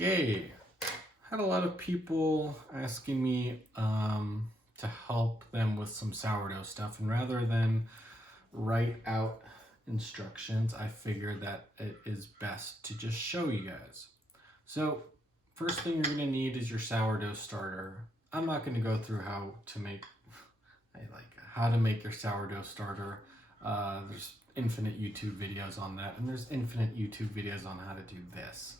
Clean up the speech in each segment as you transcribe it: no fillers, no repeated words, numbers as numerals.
Okay, had a lot of people asking me to help them with some sourdough stuff, and rather than write out instructions, I figured that it is best to just show you guys. So first thing you're going to need is your sourdough starter. I'm not going to go through how to make your sourdough starter. There's infinite YouTube videos on that, and there's infinite YouTube videos on how to do this.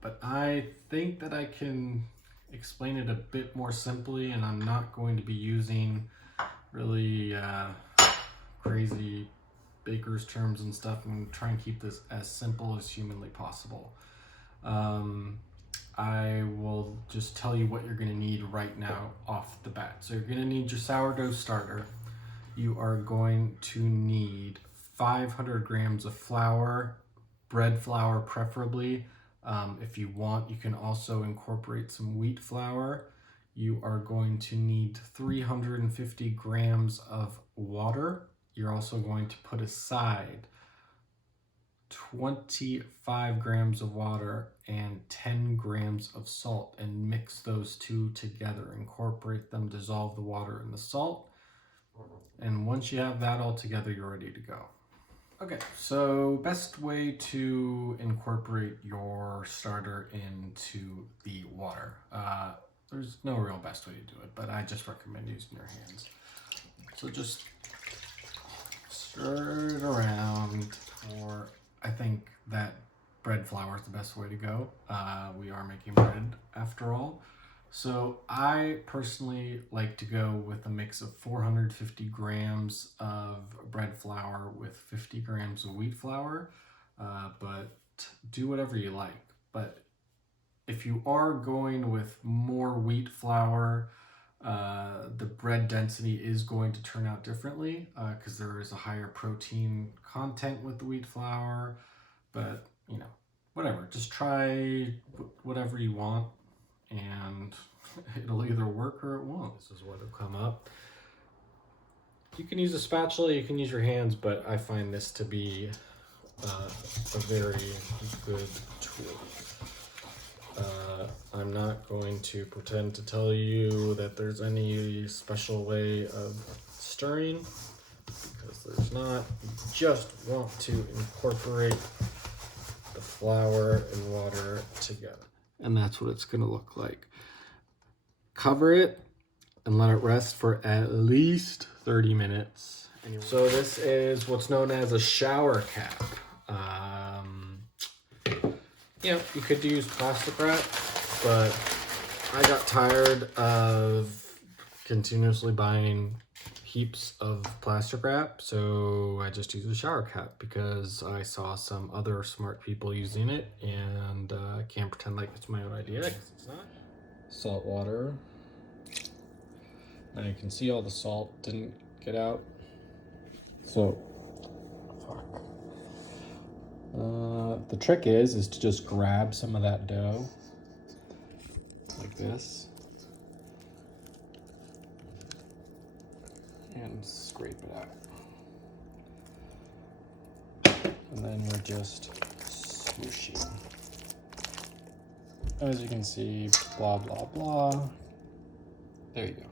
But I think that I can explain it a bit more simply, and I'm not going to be using really crazy baker's terms and stuff. I'm going to try and keep this as simple as humanly possible. I will just tell you what you're going to need right now off the bat. So you're going to need your sourdough starter. You are going to need 500 grams of flour, bread flour preferably. If you want, you can also incorporate some wheat flour. You are going to need 350 grams of water. You're also going to put aside 25 grams of water and 10 grams of salt and mix those two together. Incorporate them, dissolve the water in the salt. And once you have that all together, you're ready to go. Okay, so best way to incorporate your starter into the water. There's no real best way to do it, but I just recommend using your hands. So just stir it around, or I think that bread flour is the best way to go. We are making bread after all. So I personally like to go with a mix of 450 grams of bread flour with 50 grams of wheat flour, but do whatever you like. But if you are going with more wheat flour, the bread density is going to turn out differently because there is a higher protein content with the wheat flour. But you know, whatever, just try whatever you want, and it'll either work or it won't. This is what will come up. You can use a spatula, you can use your hands, but I find this to be a very good tool. I'm not going to pretend to tell you that there's any special way of stirring, because there's not. You just want to incorporate the flour and water together. And that's what it's going to look like. Cover it and let it rest for at least 30 minutes. So this is what's known as a shower cap. You could use plastic wrap, but I got tired of continuously buying heaps of plastic wrap, so I just used a shower cap because I saw some other smart people using it, and I can't pretend like it's my own idea because it's not. Salt water. Now you can see all the salt didn't get out. So, the trick is to just grab some of that dough like this and scrape it out. And then you're just swooshing. As you can see, blah, blah, blah. There you go.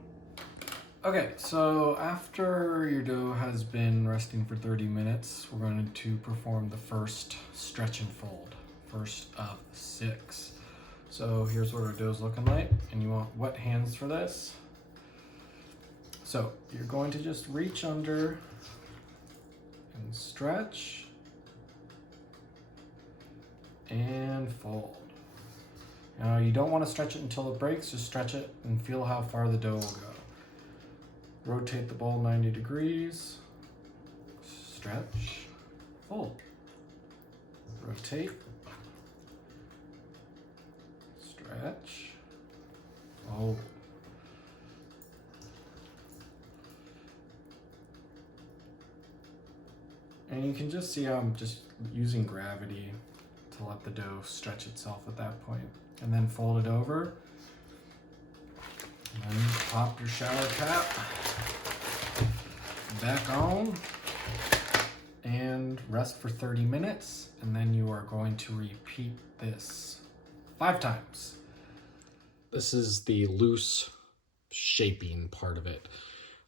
Okay, so after your dough has been resting for 30 minutes, we're going to perform the first stretch and fold, first of 6. So here's what our dough's looking like, and you want wet hands for this. So you're going to just reach under and stretch and fold. Now you don't want to stretch it until it breaks, just stretch it and feel how far the dough will go. Rotate the bowl 90 degrees, stretch, fold. Rotate, stretch, fold. And you can just see how I'm just using gravity to let the dough stretch itself at that point. And then fold it over. And then pop your shower cap back on and rest for 30 minutes. And then you are going to repeat this 5 times. This is the loose shaping part of it.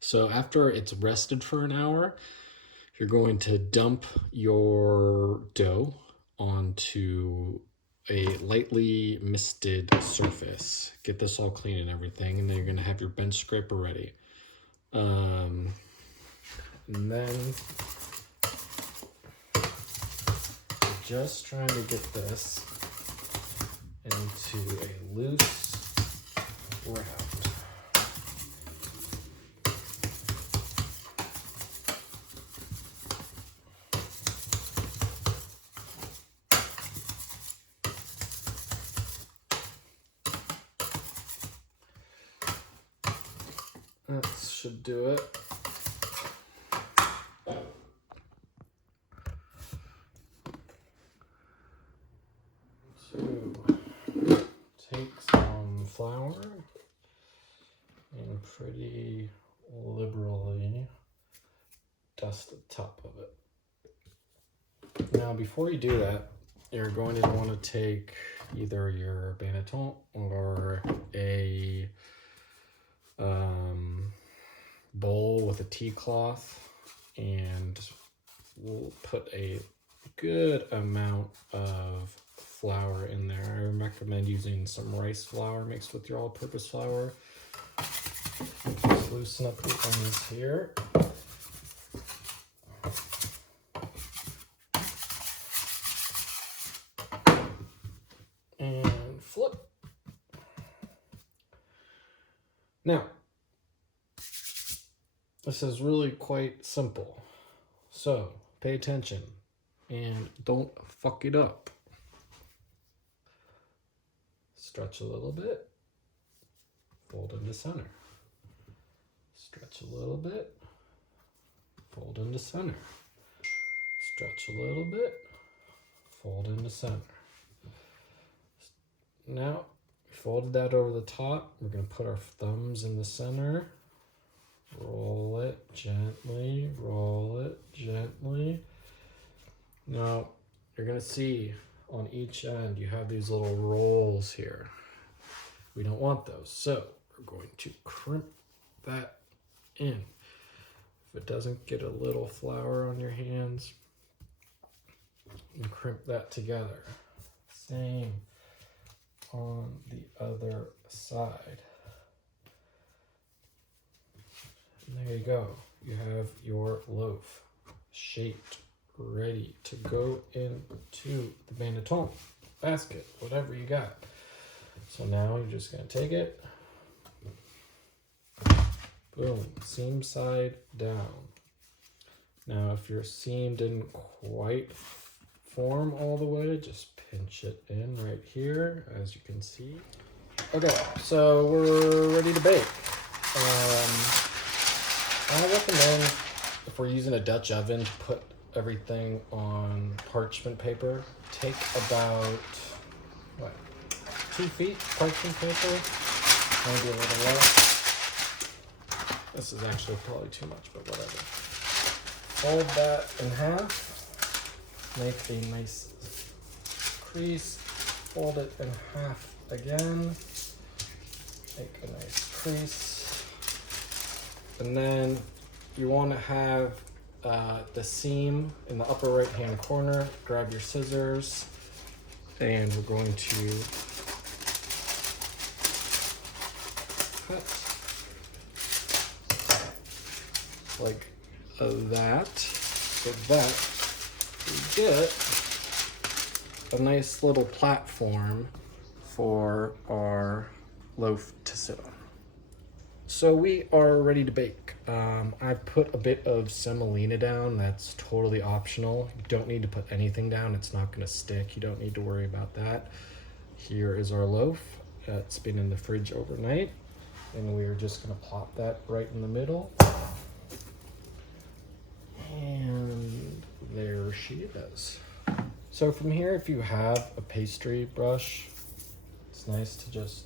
So after it's rested for an hour, you're going to dump your dough onto a lightly misted surface. Get this all clean and everything, and then you're gonna have your bench scraper ready. And then just trying to get this into a loose round. That should do it. So, take some flour and pretty liberally dust the top of it. Now, before you do that, you're going to want to take either your banneton or a bowl with a tea cloth, and we'll put a good amount of flour in there. I recommend using some rice flour mixed with your all-purpose flour. Just loosen up the ends here. And flip. Now, this is really quite simple, so pay attention and don't fuck it up. Stretch a little bit, fold into center. Stretch a little bit, fold into center. Stretch a little bit, fold into center. Now, we folded that over the top. We're going to put our thumbs in the center. Roll it gently, roll it gently. Now, you're going to see on each end you have these little rolls here. We don't want those, so we're going to crimp that in. If it doesn't get a little flour on your hands, and crimp that together. Same on the other side. And there you go. You have your loaf shaped, ready to go into the banneton basket, whatever you got. So now you're just going to take it, boom, seam side down. Now if your seam didn't quite form all the way, just pinch it in right here, as you can see. Okay, so we're ready to bake. I recommend, if we're using a Dutch oven, to put everything on parchment paper. Take about, 2 feet parchment paper, maybe a little less. This is actually probably too much, but whatever. Fold that in half, make a nice crease, fold it in half again, make a nice crease. And then you want to have the seam in the upper right hand corner. Grab your scissors, and we're going to cut like that, so that we get a nice little platform for our loaf to sit on. So we are ready to bake. I put a bit of semolina down. That's totally optional. You don't need to put anything down. It's not going to stick. You don't need to worry about that. Here is our loaf. It's been in the fridge overnight. And we're just going to plop that right in the middle. And there she is. So from here, if you have a pastry brush, it's nice to just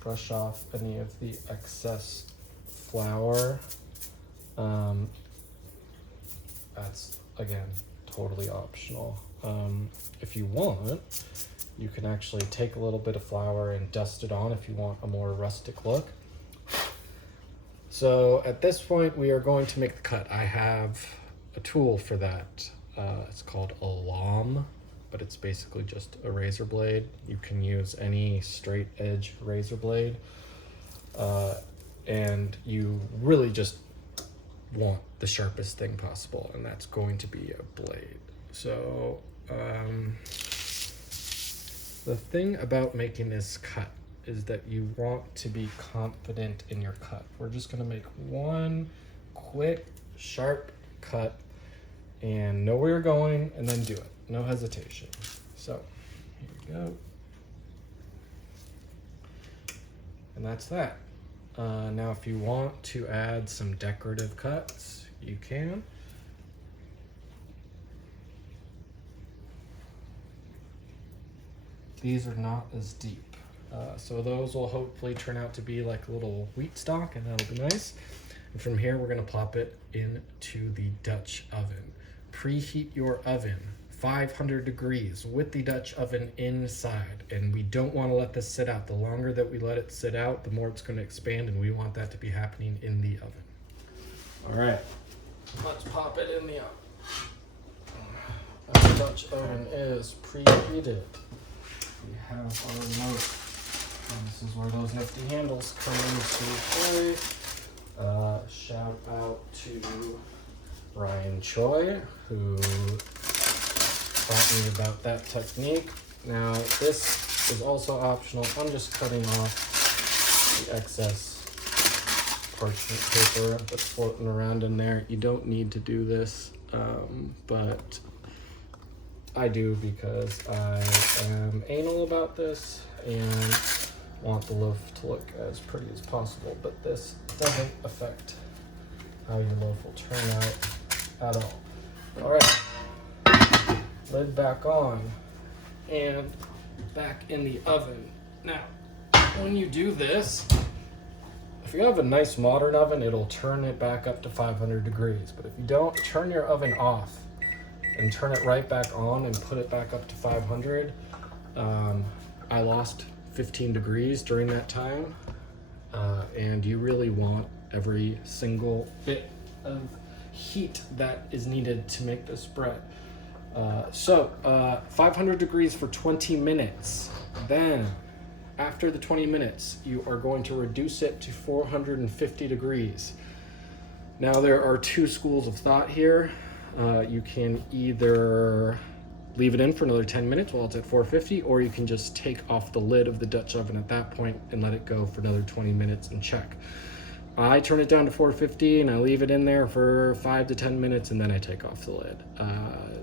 brush off any of the excess flour. That's, again, totally optional. If you want, You can actually take a little bit of flour and dust it on if you want a more rustic look. So at this point, we are going to make the cut. I have a tool for that. It's called a lom, but it's basically just a razor blade. You can use any straight edge razor blade. And you really just want the sharpest thing possible, and that's going to be a blade. So the thing about making this cut is that you want to be confident in your cut. We're just gonna make one quick, sharp cut and know where you're going and then do it. No hesitation. So here we go. And that's that. Now if you want to add some decorative cuts, you can. These are not as deep. So those will hopefully turn out to be like a little wheat stalk, and that'll be nice. And from here, we're gonna plop it into the Dutch oven. Preheat your oven 500 degrees with the Dutch oven inside. And we don't wanna let this sit out. The longer that we let it sit out, the more it's gonna expand, and we want that to be happening in the oven. All right, let's pop it in the oven. Our Dutch oven is preheated. We have our remote. And this is where those nifty handles come into play. Shout out to Ryan Choi, who taught me about that technique. Now, this is also optional. I'm just cutting off the excess parchment paper that's floating around in there. You don't need to do this, but I do because I am anal about this and want the loaf to look as pretty as possible, but this doesn't affect how your loaf will turn out at all. All right, lid back on and back in the oven. Now, when you do this, if you have a nice modern oven, it'll turn it back up to 500 degrees, but if you don't, turn your oven off and turn it right back on and put it back up to 500. I lost 15 degrees during that time, and you really want every single bit of heat that is needed to make this bread. 500 degrees for 20 minutes. Then, after the 20 minutes, you are going to reduce it to 450 degrees. Now, there are two schools of thought here. You can either leave it in for another 10 minutes while it's at 450, or you can just take off the lid of the Dutch oven at that point and let it go for another 20 minutes and check. I turn it down to 450 and I leave it in there for 5 to 10 minutes and then I take off the lid.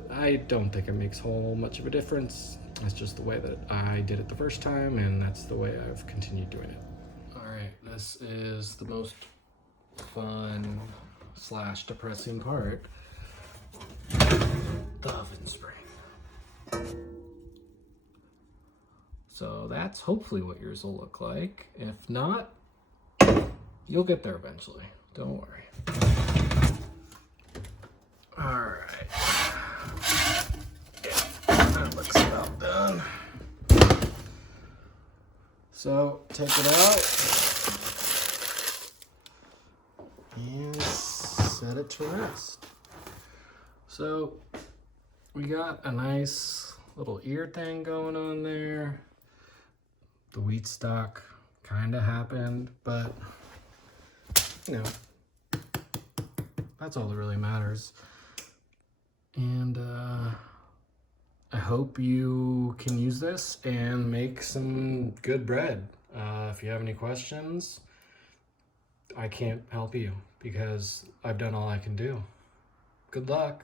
I don't think it makes whole much of a difference. That's just the way that I did it the first time, and that's the way I've continued doing it. All right, this is the most fun / depressing part. The oven spring. So that's hopefully what yours will look like. If not, you'll get there eventually. Don't worry. All right. Yeah, that looks about done. So take it out and set it to rest. So we got a nice little ear thing going on there. The wheat stalk kind of happened, but you know, that's all that really matters. And I hope you can use this and make some good bread. If you have any questions, I can't help you because I've done all I can do. Good luck.